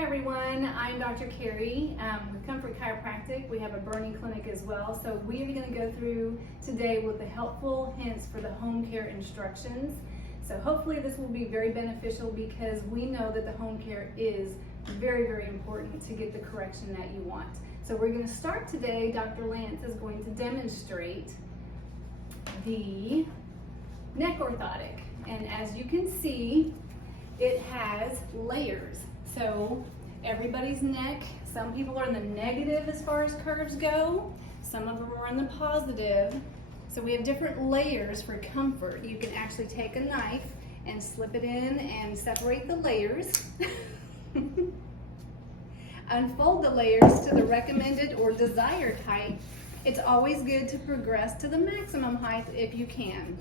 Hi everyone, I'm Dr. Carrie with Comfort Chiropractic. We have a burning clinic as well. So we are going to go through today with the helpful hints for the home care instructions. So hopefully this will be very beneficial because we know that the home care is very, very important to get the correction that you want. So we're going to start today. Dr. Lance is going to demonstrate the neck orthotic. And as you can see, it has layers. So everybody's neck, some people are in the negative as far as curves go, some of them are in the positive. So we have different layers for comfort. You can actually take a knife and slip it in and separate the layers. Unfold the layers to the recommended or desired height. It's always good to progress to the maximum height if you can.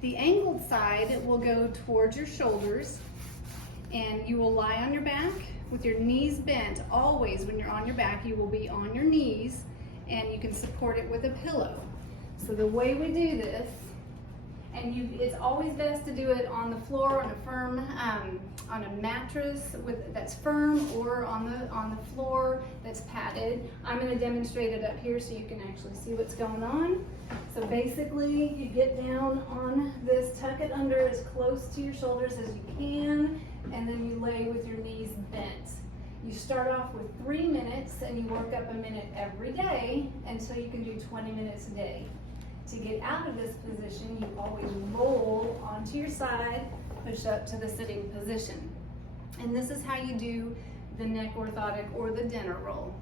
The angled side will go towards your shoulders, and you will lie on your back with your knees bent. Always when you're on your back, you will be on your knees, and you can support it with a pillow. So the way we do this, and it's always best to do it on the floor, on a firm, on a mattress that's firm, or on the floor that's padded. I'm going to demonstrate it up here so you can actually see what's going on. So basically, you get down on this, tuck it under as close to your shoulders as you can, and then you lay with your knees bent. You start off with 3 minutes, and you work up a minute every day until you can do 20 minutes a day. To get out of this position, you always roll onto your side, push up to the sitting position. And this is how you do the neck orthotic or the dinner roll.